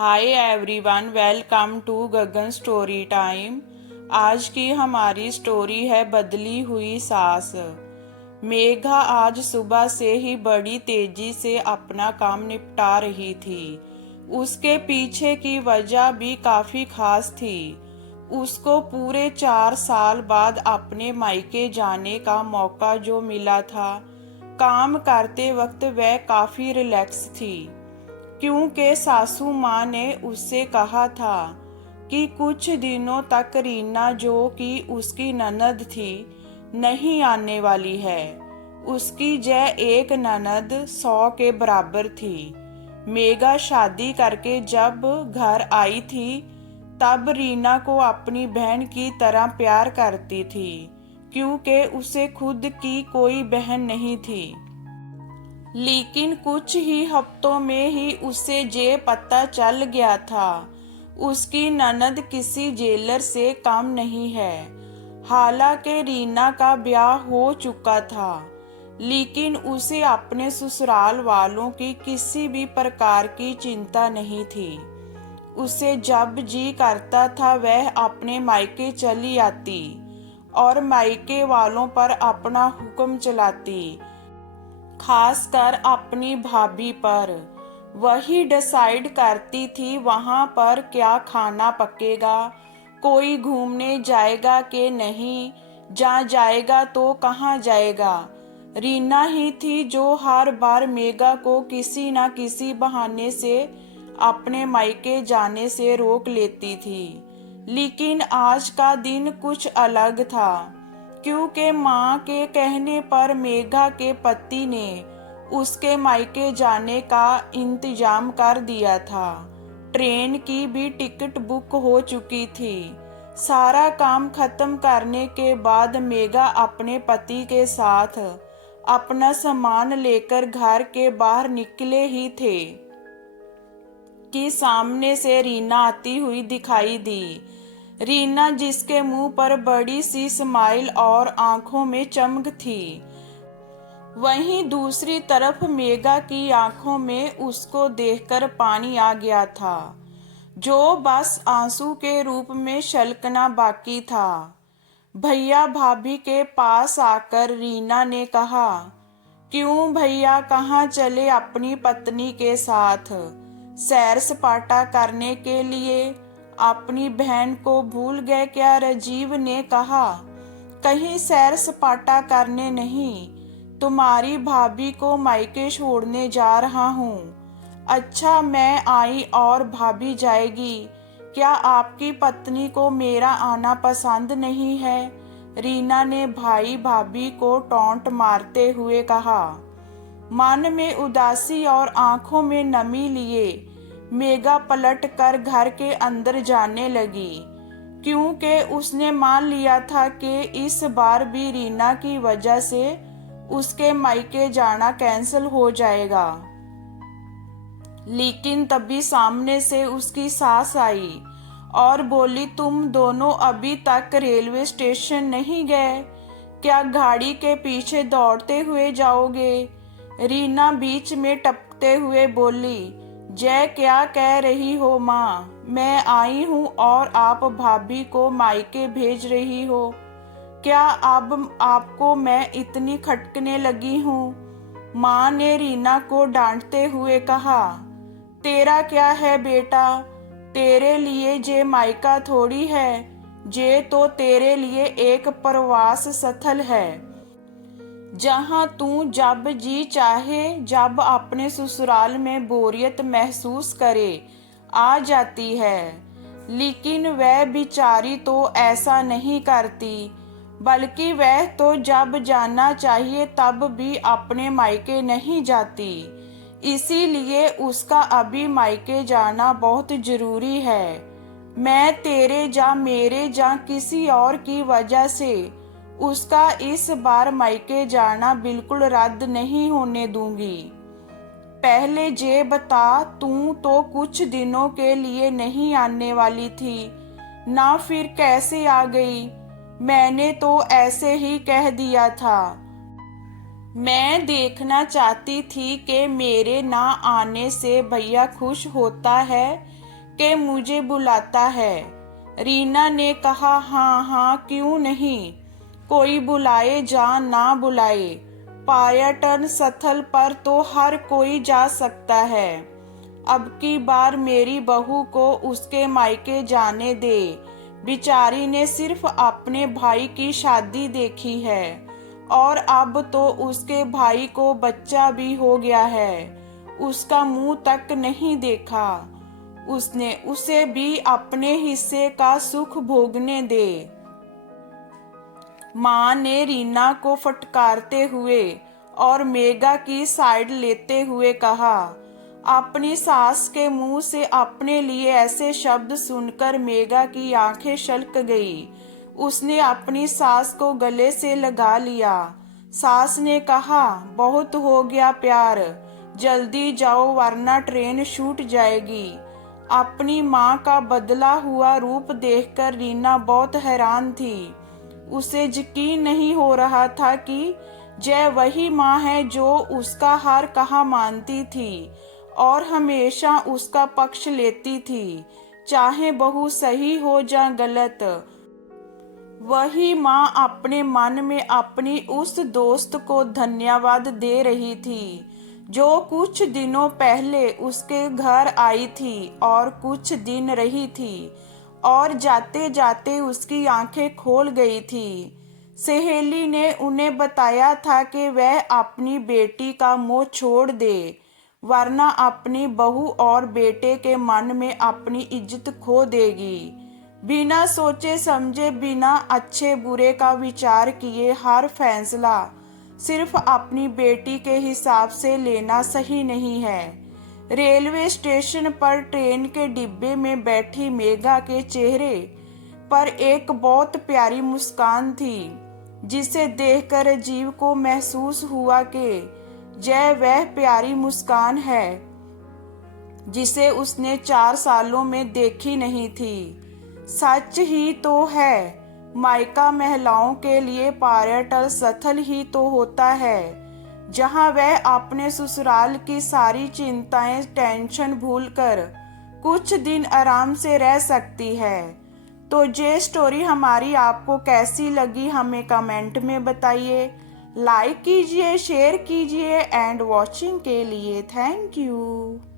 Hi everyone, welcome to Gagan story time. आज की हमारी स्टोरी है बदली हुई सास। मेघा आज सुबह से ही बड़ी तेजी से अपना काम निपटा रही थी। उसके पीछे की वजह भी काफी खास थी। उसको पूरे 4 साल बाद अपने मायके जाने का मौका जो मिला था, काम करते वक्त वह काफी रिलैक्स थी, क्योंकि सासू माँ ने उससे कहा था कि कुछ दिनों तक रीना, जो कि उसकी ननद थी, नहीं आने वाली है। उसकी जय एक ननद 100 के बराबर थी। मेघा शादी करके जब घर आई थी, तब रीना को अपनी बहन की तरह प्यार करती थी, क्योंकि उसे खुद की कोई बहन नहीं थी। लेकिन कुछ ही हफ्तों में ही उसे ये पता चल गया था, उसकी ननद किसी जेलर से कम नहीं है। हालांकि रीना का ब्याह हो चुका था, लेकिन उसे अपने ससुराल वालों की किसी भी प्रकार की चिंता नहीं थी। उसे जब जी करता था वह अपने मायके चली आती और मायके वालों पर अपना हुक्म चलाती, खासकर अपनी भाभी पर। वही डिसाइड करती थी वहां पर क्या खाना पकेगा, कोई घूमने जाएगा कि नहीं, जा जाएगा तो कहाँ जाएगा। रीना ही थी जो हर बार मेघा को किसी न किसी बहाने से अपने मायके जाने से रोक लेती थी। लेकिन आज का दिन कुछ अलग था, क्योंकि माँ के कहने पर मेघा के पति ने उसके मायके जाने का इंतजाम कर दिया था। ट्रेन की भी टिकट बुक हो चुकी थी। सारा काम खत्म करने के बाद मेघा अपने पति के साथ अपना सामान लेकर घर के बाहर निकले ही थे कि सामने से रीना आती हुई दिखाई दी। रीना, जिसके मुंह पर बड़ी सी स्माइल और आंखों में चमक थी। वहीं दूसरी तरफ मेघा की आंखों में उसको देखकर पानी आ गया था, जो बस आंसू के रूप में छलकना बाकी था। भैया भाभी के पास आकर रीना ने कहा, क्यों भैया, कहाँ चले अपनी पत्नी के साथ? सैर सपाटा करने के लिए? अपनी बहन को भूल गए क्या? राजीव ने कहा, कहीं सैर सपाटा करने नहीं, तुम्हारी भाभी को मायके छोड़ने जा रहा हूँ। अच्छा, मैं आई और भाभी जाएगी? क्या आपकी पत्नी को मेरा आना पसंद नहीं है? रीना ने भाई भाभी को टोंट मारते हुए कहा। मन में उदासी और आंखों में नमी लिए मेघा पलट कर घर के अंदर जाने लगी, क्योंकि उसने मान लिया था कि इस बार भी रीना की वजह से उसके मायके जाना कैंसिल हो जाएगा। लेकिन तभी सामने से उसकी सास आई और बोली, तुम दोनों अभी तक रेलवे स्टेशन नहीं गए? क्या गाड़ी के पीछे दौड़ते हुए जाओगे? रीना बीच में टपकते हुए बोली, जय क्या कह रही हो माँ? मैं आई हूँ और आप भाभी को मायके भेज रही हो? क्या अब आपको मैं इतनी खटकने लगी हूँ? माँ ने रीना को डांटते हुए कहा, तेरा क्या है बेटा? तेरे लिए जे मायका थोड़ी है, जे तो तेरे लिए एक प्रवास स्थल है, जहाँ तू जब जी चाहे, जब अपने ससुराल में बोरियत महसूस करे, आ जाती है। लेकिन वह बेचारी तो ऐसा नहीं करती, बल्कि वह तो जब जाना चाहिए तब भी अपने मायके नहीं जाती। इसीलिए उसका अभी मायके जाना बहुत जरूरी है। मैं तेरे या मेरे या किसी और की वजह से उसका इस बार मायके जाना बिल्कुल रद्द नहीं होने दूंगी। पहले ये बता, तू तो कुछ दिनों के लिए नहीं आने वाली थी ना, फिर कैसे आ गई? मैंने तो ऐसे ही कह दिया था। मैं देखना चाहती थी कि मेरे ना आने से भैया खुश होता है के मुझे बुलाता है। रीना ने कहा, हाँ हाँ क्यों नहीं, कोई बुलाए जा ना बुलाए, पर्यटन स्थल पर तो हर कोई जा सकता है। अब की बार मेरी बहू को उसके मायके जाने दे। बेचारी ने सिर्फ अपने भाई की शादी देखी है और अब तो उसके भाई को बच्चा भी हो गया है। उसका मुंह तक नहीं देखा। उसने उसे भी अपने हिस्से का सुख भोगने दे। माँ ने रीना को फटकारते हुए और मेघा की साइड लेते हुए कहा। अपनी सास के मुंह से अपने लिए ऐसे शब्द सुनकर मेघा की आंखें छलक गई। उसने अपनी सास को गले से लगा लिया। सास ने कहा, बहुत हो गया प्यार, जल्दी जाओ वरना ट्रेन छूट जाएगी। अपनी माँ का बदला हुआ रूप देखकर रीना बहुत हैरान थी। उसे यकीन नहीं हो रहा था कि जय वही माँ है जो उसका हर कहा मानती थी और हमेशा उसका पक्ष लेती थी, चाहे बहू सही हो या गलत। वही माँ अपने मन में अपनी उस दोस्त को धन्यवाद दे रही थी जो कुछ दिनों पहले उसके घर आई थी और कुछ दिन रही थी और जाते जाते उसकी आंखें खोल गई थी। सहेली ने उन्हें बताया था कि वह अपनी बेटी का मोह छोड़ दे वरना अपनी बहू और बेटे के मन में अपनी इज्जत खो देगी। बिना सोचे समझे, बिना अच्छे बुरे का विचार किए हर फैसला सिर्फ अपनी बेटी के हिसाब से लेना सही नहीं है। रेलवे स्टेशन पर ट्रेन के डिब्बे में बैठी मेघा के चेहरे पर एक बहुत प्यारी मुस्कान थी, जिसे देखकर अजीब को महसूस हुआ कि जय वह प्यारी मुस्कान है जिसे उसने 4 सालों में देखी नहीं थी। सच ही तो है, मायका महिलाओं के लिए पर्यटन स्थल ही तो होता है जहां वह अपने ससुराल की सारी चिंताएं टेंशन भूलकर कुछ दिन आराम से रह सकती है। तो ये स्टोरी हमारी आपको कैसी लगी हमें कमेंट में बताइए। लाइक कीजिए, शेयर कीजिए एंड वॉचिंग के लिए थैंक यू।